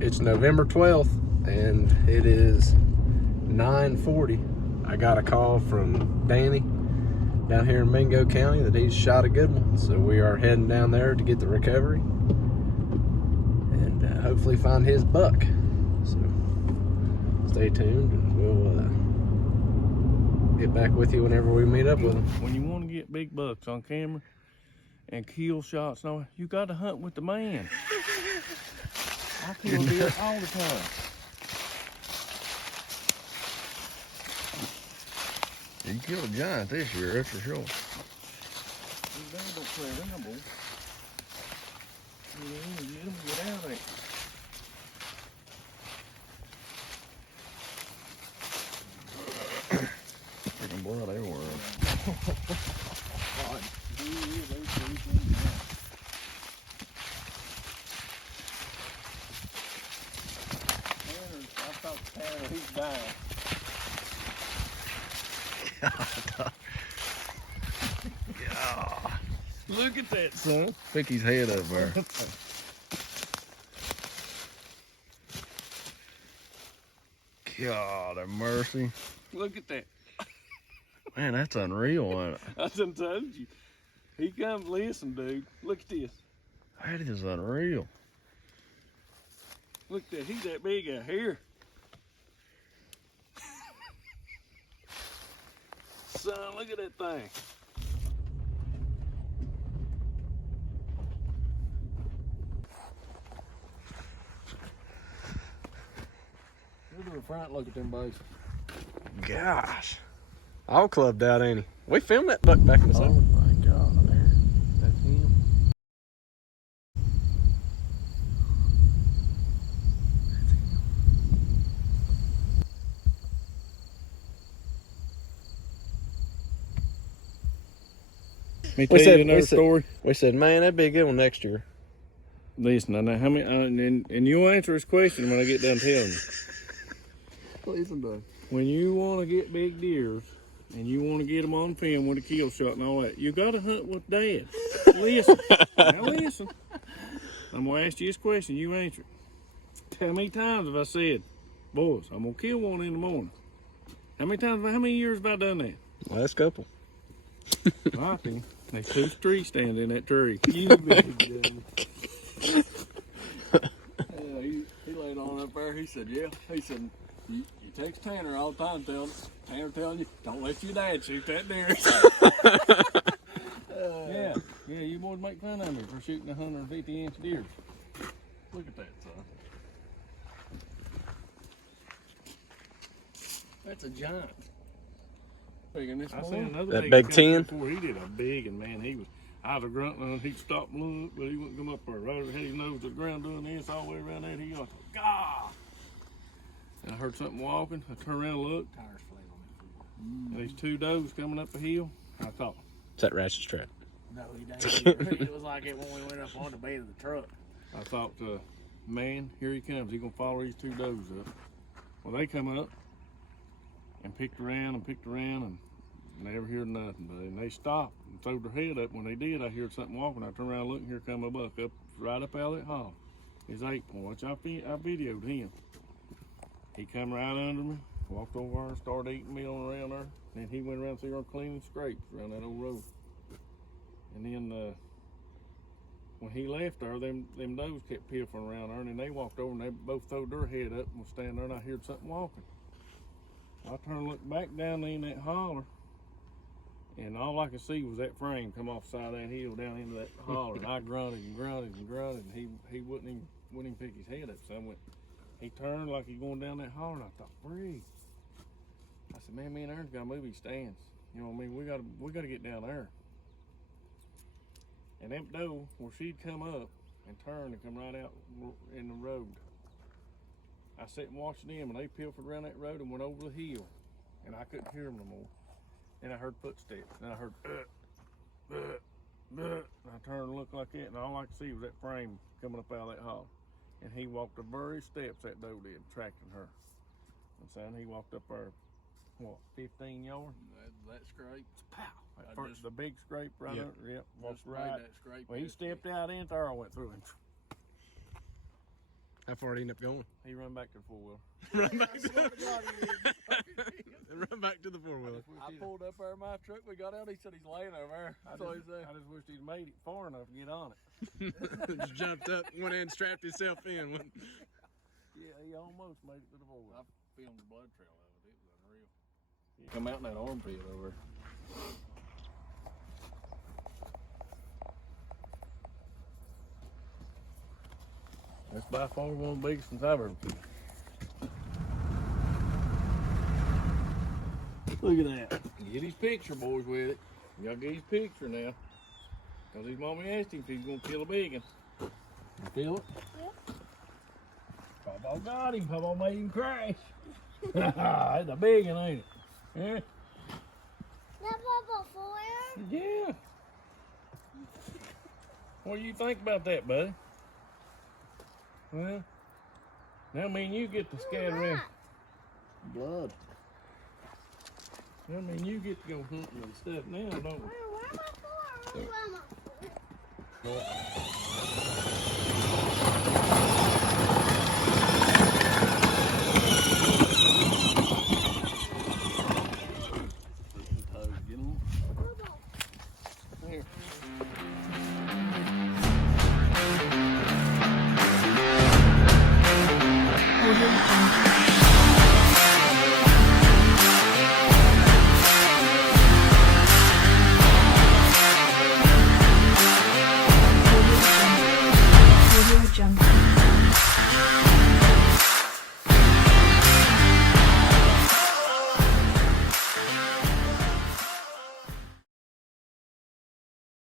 It's November 12th, and it is 9:40. I got a call from Danny down here in Mingo County that he's shot a good one. So we are heading down there to get the recovery and hopefully find his buck. So stay tuned, and we'll get back with you whenever we meet up with him. When you want to get big bucks on camera and kill shots, no, you got to hunt with the man. I kill deer all the time. You killed a giant this year, that's for sure. These guys don't play around, boy. Get them, get out of there. Freaking blood everywhere. I thought Tanner, he's dying. Yeah. Look at that, son. Pick his head up there. God have mercy. Look at that. Man, that's unreal, isn't it? I done told you. He come, listen, dude. Look at this. That is unreal. Look at that. He's that big out here. Son, look at that thing. Look at the front, look at them boys. Gosh. All clubbed out, ain't he? We filmed that buck back in the summer. Oh my God, That's him. Let me tell you another story. We said, man, that'd be a good one next year. Listen, I know how many, and you'll answer this question when I get done telling you. Listen, bud. When you want to get big deers and you want to get them on film with a kill shot and all that, you got to hunt with Dad. Listen, now listen. I'm going to ask you this question, you answer it. How many times have I said, boys, I'm going to kill one in the morning? How many years have I done that? Last couple. I think there's 2 tree stands in that tree. You big dummy. Yeah, he laid on up there. He said, yeah. He said, you text Tanner all the time, Tanner telling you, don't let your dad shoot that deer. Yeah, you boys make fun of me for shooting 150-inch deer. Look at that, son. That's a giant. Bigger this I seen morning. another That big 10? before. He did a big, and man, I was grunting and he'd stop and look, but he wouldn't come up there. Right, had his nose to the ground doing this all the way around there. He goes, God! And I heard something walking. I turned around and looked. Tires flat And on it. these 2 does coming up a hill. I thought, Is that Ratchet's trap? No, he didn't. It was like it when we went up on the bed of the truck. I thought, man, here he comes. He's gonna follow these 2 does up. Well, they come up and picked around and never heard nothing. But then they stopped and threw their head up. When they did, I heard something walking. I turned around and looked, and here come a buck up right up out of that hall. His 8-point. I videoed him. He come right under me, walked over there and started eating me on around there. Then he went around through there cleaning scrapes around that old road. And then when he left there, them does kept piffling around there, and then they walked over and they both throwed their head up and was standing there, and I heard something walking. I turned and looked back down in that holler, and all I could see was that frame come off the side of that hill down into that holler. And I grunted and grunted and grunted, and he wouldn't even pick his head up. So I went, he turned like he's going down that holler, and I thought, breathe. I said, man, me and Aaron's gotta move his stands. You know what I mean? We gotta get down there. And that doe, where she'd come up and turn and come right out in the road, I sat and watched them, and they pilfered around that road and went over the hill, and I couldn't hear them no more. And I heard footsteps, and I heard, and I turned and looked like that, and all I could see was that frame coming up out of that hall. And he walked the very steps that doe did, tracking her. And son, he walked up there, what, 15 yards? That scrape, pow. First, the big scrape right Yep. under, yep, walked Just right right. that scrape. Well, he stepped out in there, I went through him. How far did he end up going? He run back to the four-wheeler. Run back I swear to God, he did. Run back to the four-wheeler. I pulled up there in my truck. We got out. He said he's laying over there. I just wished he'd made it far enough to get on it. Just jumped up, went in, strapped himself in. Yeah, he almost made it to the four-wheeler. I filmed the blood trail of it. It was unreal. He come out in that armpit over there. That's by far one of the biggest ones I've ever killed. Look at that. Get his picture, boys, with it. You gotta get his picture now. Because his mommy asked him if he's gonna kill a big one. You feel it? Yeah. Papa got him. Papa made him crash. That's a big one, ain't it? Yeah. That bubble for Yeah. What do you think about that, buddy? Well, now me and you get to scatter in. Blood. I mean, you get to go hunting and stuff now, don't we? Where am I for? Where am I for?